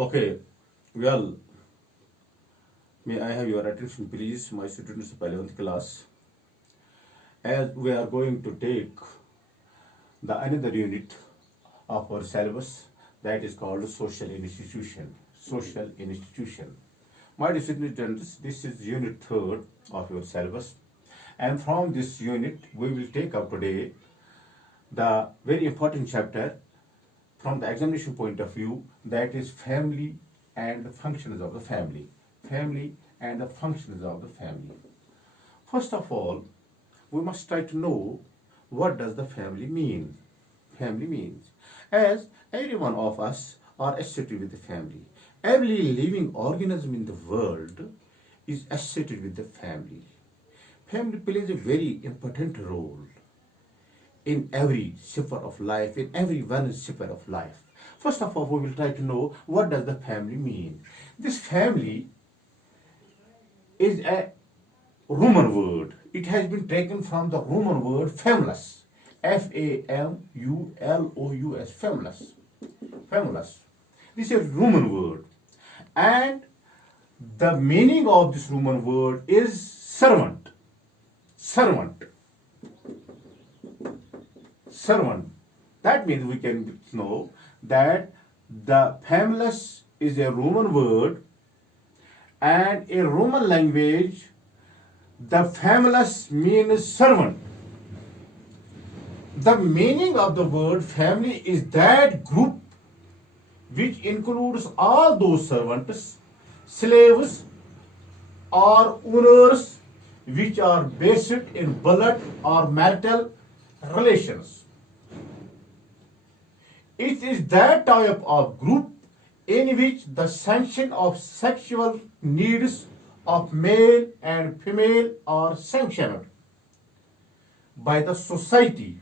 Okay, well, may I have your attention, please, my students of 11th class, as we are going to take the another unit of our syllabus that is called social institution. Social institution. My dear students, this is unit third of your syllabus, and from this unit we will take up today the very important chapter from the examination point of view, that is family and the functions of the family. Family and the functions of the family. First of all, we must try to know what does the family mean. Family means, as every one of us are associated with the family. Every living organism in the world is associated with the family. Family plays a very important role in every sphere of life, in every one sphere of life. First of all, we will try to know what does the family mean. This family is a Roman word. It has been taken from the Roman word famulus. Famulous. Famulus. Famulus. This is a Roman word. And the meaning of this Roman word is servant. Servant. Servant. That means we can know that the famulus is a Roman word, and in Roman language the famulus means servant. The meaning of the word family is that group which includes all those servants, slaves, or owners which are based in blood or marital relations. It is that type of group in which the sanction of sexual needs of male and female are sanctioned by the society.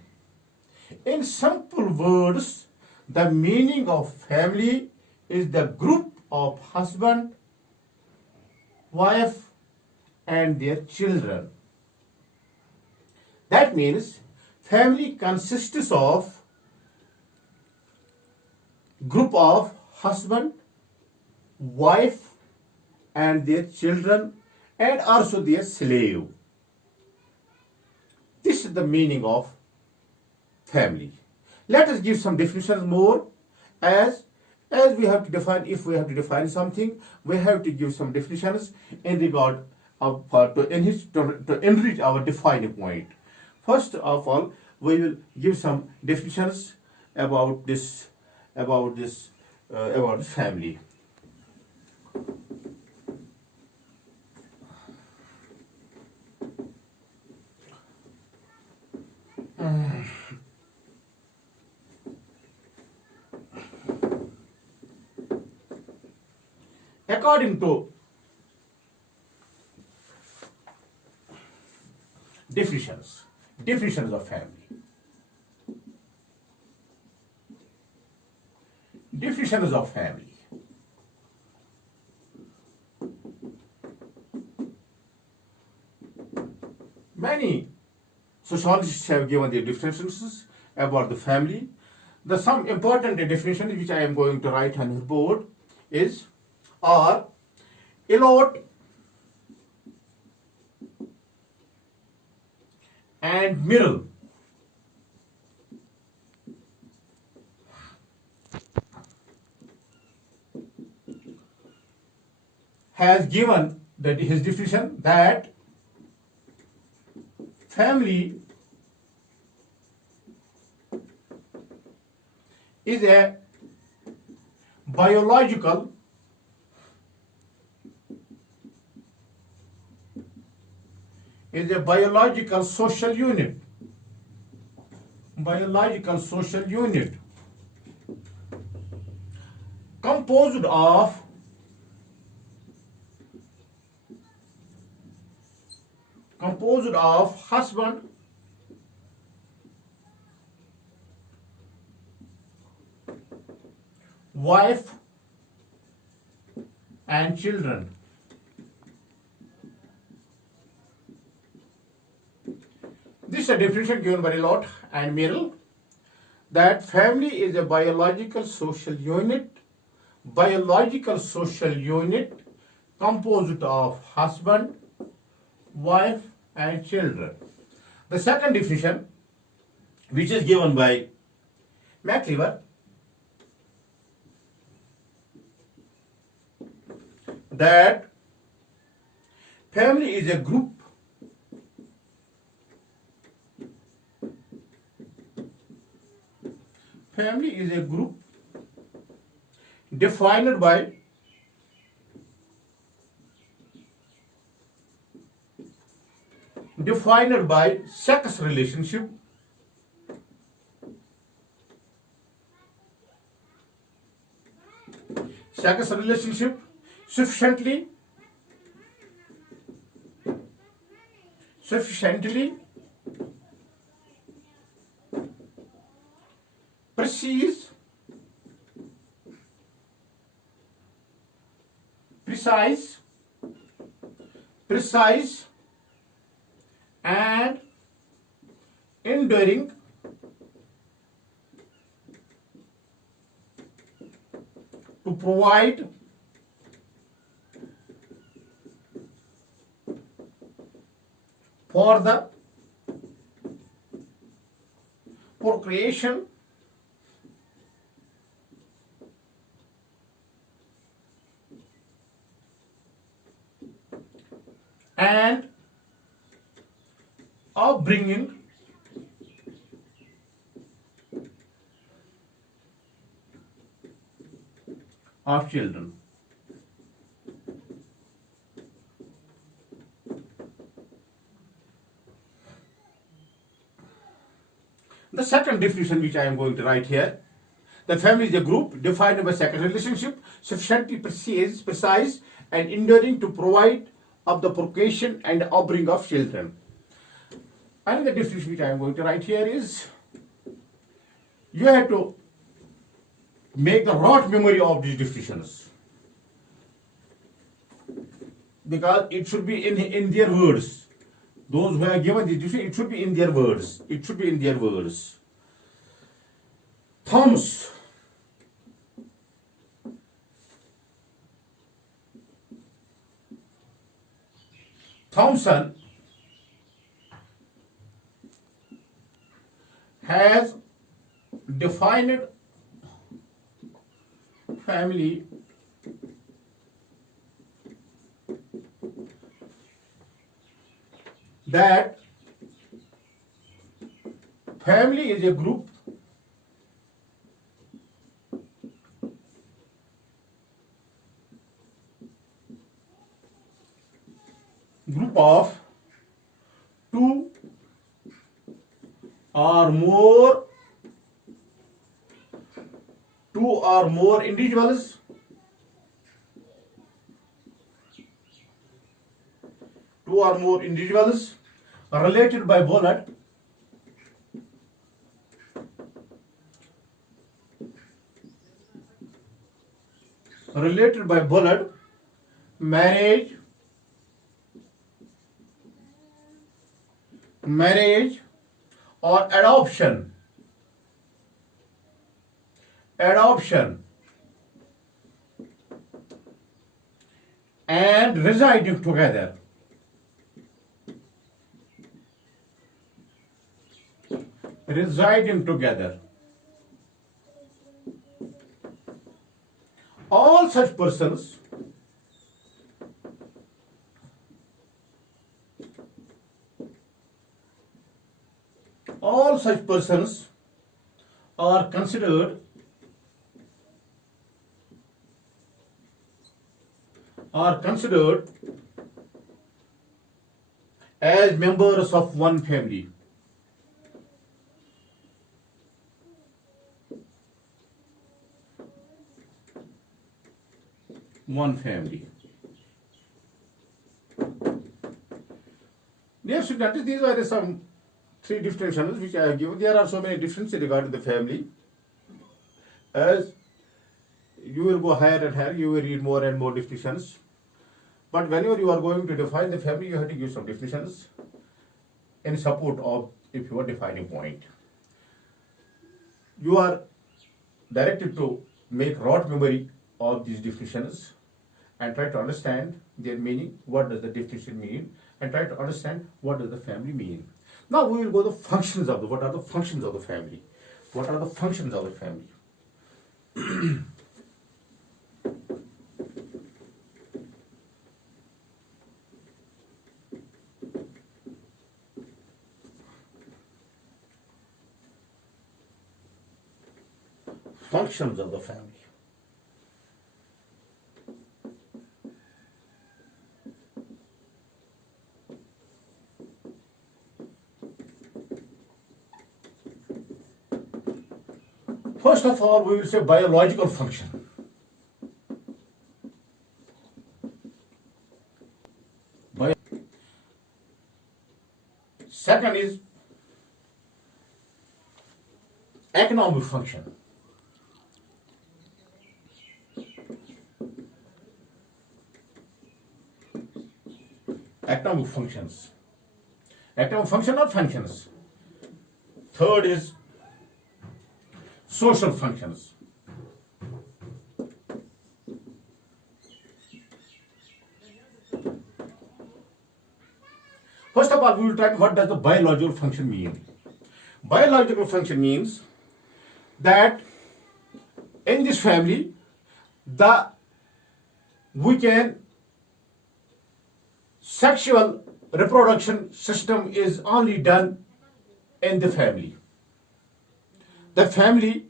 In simple words, the meaning of family is the group of husband, wife, and their children. That means family consists of group of husband, wife, and their children, and also their slave. This is the meaning of family. Let us give some definitions more, as we have to define. If we have to define something, we have to give some definitions in regard of to enrich our defining point. First of all, we will give some definitions about this family. According to definitions of family. Definitions of family. Many sociologists have given their definitions about the family. The some important definitions which I am going to write on your board are Elot and Middle. Has given that his definition that family is a biological social unit. Biological social unit composed of husband, wife, and children. This is a definition given by Elot and Merrill, that family is a biological social unit biological social unit composed of husband, wife, and children. The second definition, which is given by McLever, that family is a group defined by sex relationship, sufficiently precise and enduring to provide for the procreation and upbringing of children. The second definition which I am going to write here, the family is a group defined by sex relationship, sufficiently precise and enduring to provide of the procreation and upbringing of children. Another definition which I am going to write here is, you have to make the rote memory of these definitions, because it should be in their words. Those who are given this definition, it should be in their words. Thompson has defined family that family is a group of two or more individuals related by blood, marriage or adoption and residing together. All such persons are considered as members of one family. Dear students, these are some three definitions which I have given. There are so many differences regarding the family. As you will go higher and higher, you will read more and more definitions. But whenever you are going to define the family, you have to give some definitions in support of if you are defining point. You are directed to make rote memory of these definitions and try to understand their meaning. What does the definition mean? And try to understand what does the family mean. Now we will go to the functions of what are the functions of the family. What are the functions of the family? Functions of the family. First of all, we will say biological function. Second is economic function. Economic functions. Economic function or functions. Third is social functions. First of all, we will try what does the biological function mean. Biological function means that in this family, we can sexual reproduction system is only done in the family. The family,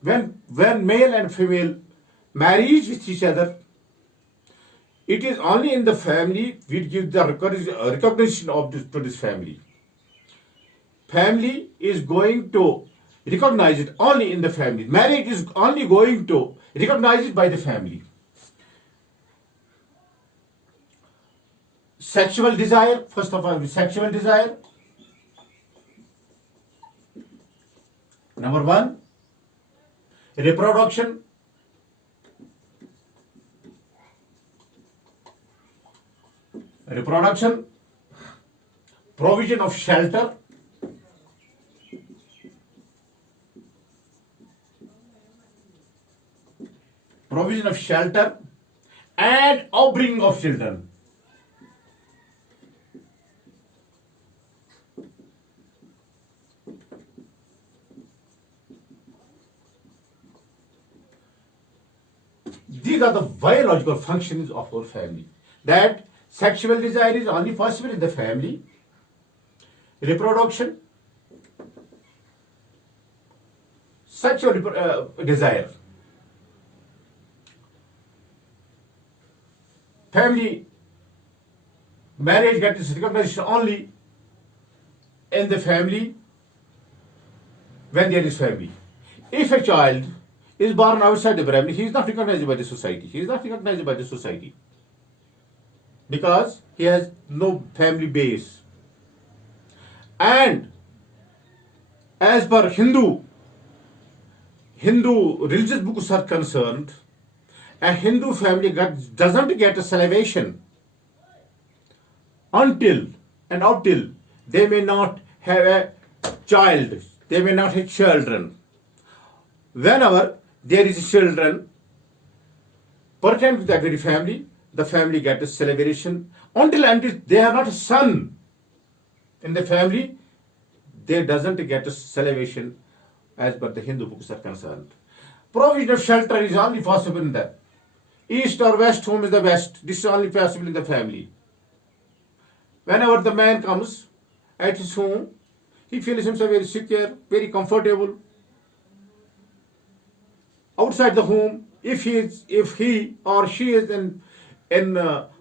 when male and female marries with each other, it is only in the family we give the recognition of to this family. Family is going to recognize it only in the family. Marriage is only going to recognize it by the family. Sexual desire, first of all, sexual desire. Number one, reproduction. Reproduction, provision of shelter, and upbringing of children. These are the biological functions of our family. That sexual desire is only possible in the family. Reproduction, sexual desire. Family, marriage gets recognized only in the family when there is family. If a child is born outside the family, he is not recognized by the society. He is not recognized by the society because he has no family base. And as per Hindu religious books are concerned, a Hindu family doesn't get a salvation until they may not have a child, they may not have children. Whenever there is children pertaining to that very family, the family gets a celebration. Until they are not a son in the family, they doesn't get a celebration as per the Hindu books are concerned. Provision of shelter is only possible in the east or west home is the best. This is only possible in the family. Whenever the man comes at his home, he feels himself very secure, very comfortable. Outside the home, if he or she is in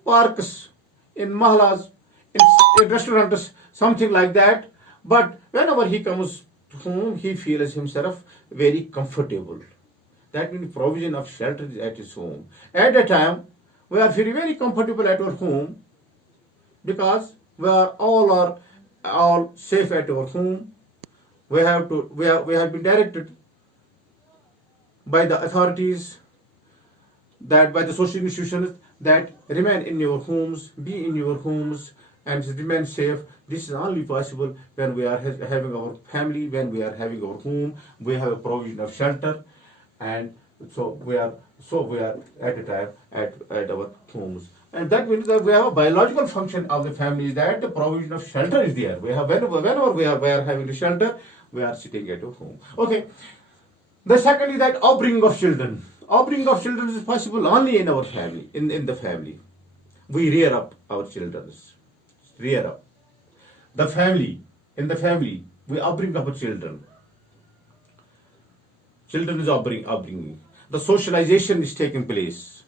parks, in mahalas, in restaurants, something like that. But whenever he comes home, he feels himself very comfortable. That means provision of shelter is at his home. At a time, we are feeling very comfortable at our home because we are all safe at our home. We have been directed by the authorities, that by the social institutions, that remain in your homes, be in your homes, and remain safe. This is only possible when we are having our family, when we are having our home, we have a provision of shelter, and so we are So we are at a time at our homes. And that means that we have a biological function of the family is that the provision of shelter is there. We have whenever we are having the shelter, we are sitting at a home. Okay. The second is that upbringing of children. Upbringing of children is possible only in our family, in the family. We rear up our children. Rear up. The family, in the family, we upbring our children. Children is upbringing. The socialization is taking place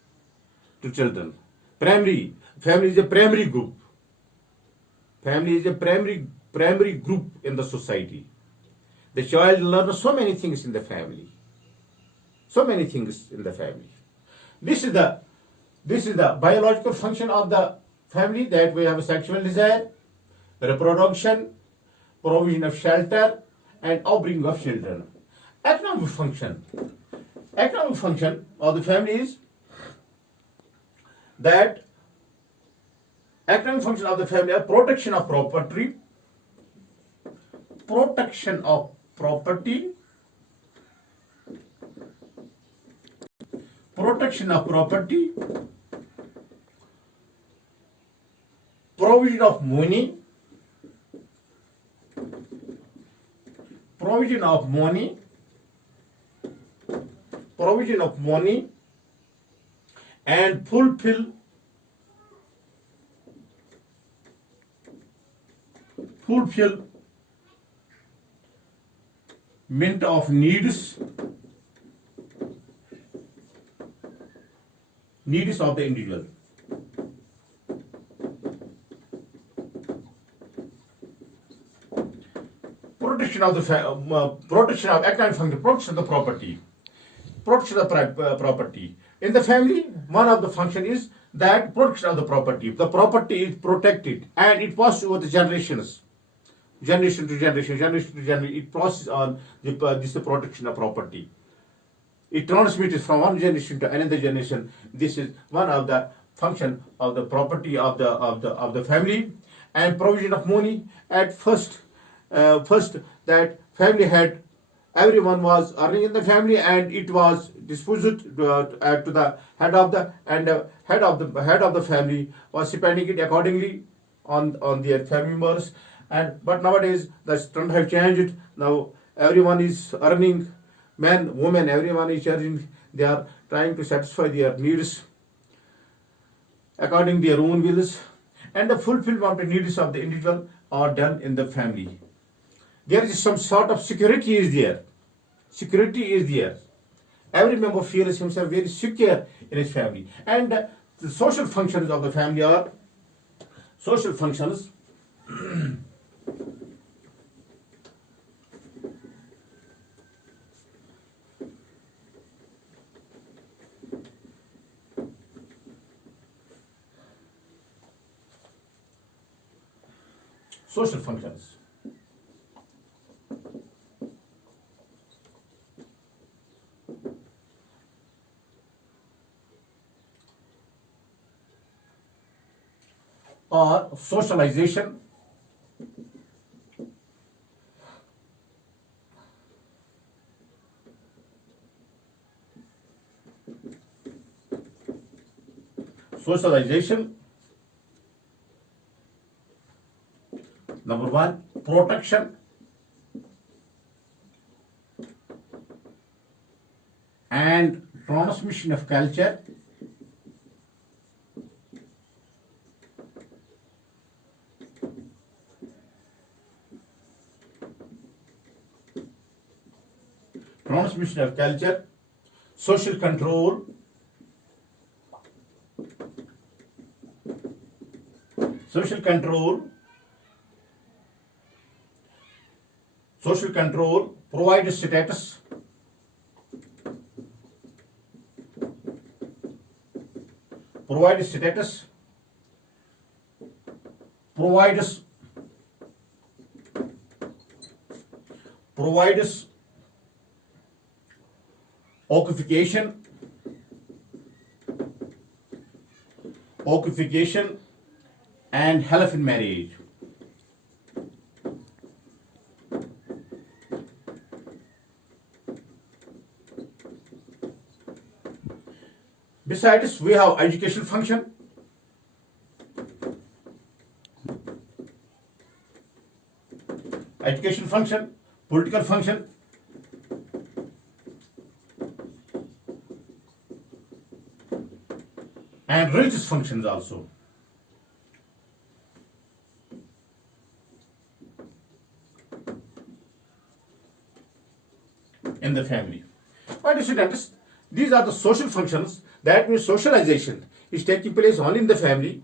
to children. Family is a primary group. Family is a primary group in the society. The child learns so many things in the family. So many things in the family. This is the biological function of the family, that we have a sexual desire, reproduction, provision of shelter, and upbringing of children. Economic function. Economic function of the family is that economic function of the family are protection of property, protection of property, protection of property, provision of money, provision of money, provision of money, and fulfillment of needs of the individual. Protection of protection of economic function, protection of the property, protection of property. In the family, one of the function is that protection of the property. The property is protected and it passes over the generations, generation to generation, it passes on this protection of property. It transmits from one generation to another generation. This is one of the function of the property of the family. And provision of money. At first that family had, everyone was earning in the family, and it was disposed to the head of the family was spending it accordingly on their family members. But nowadays the trend have changed. Now everyone is earning, men, women, everyone is earning. They are trying to satisfy their needs according to their own wills, and the fulfillment of the needs of the individual are done in the family. There is some sort of security is there. Security is there. Every member feels himself very secure in his family. And the social functions of the family are social functions. Social functions. Or socialization, number one, protection and transmission of culture, social control, provides status, provides occupation and help in marriage. Besides, we have education function, political function, and religious functions also. In the family. My dear students, these are the social functions. That means socialization is taking place only in the family.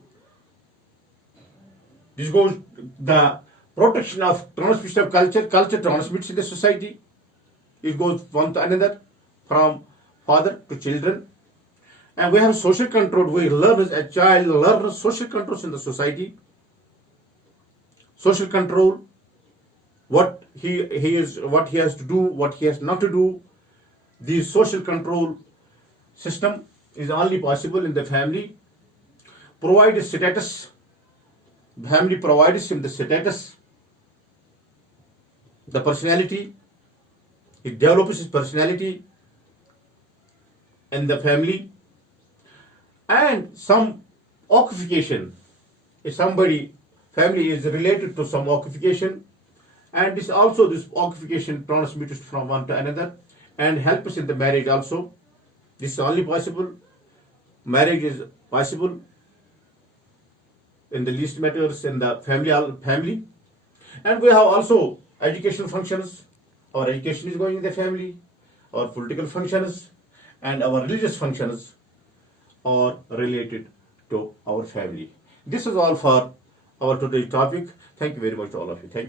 This goes the protection of transmission of culture. Culture transmits in the society. It goes one to another, from father to children. And we have social control. We learn as a child, learn social controls in the society. Social control, what he has to do, what he has not to do. The social control system is only possible in the family. Provide status. Family provides him the status, the personality. It develops his personality in the family. And some occupation. If somebody, family is related to some occupation, and this occupation transmits from one to another and helps in the marriage also. This is only possible. Marriage is possible in the least matters in the family. And we have also educational functions. Our education is going in the family. Our political functions and our religious functions are related to our family. This is all for our today's topic. Thank you very much to all of you. Thank you.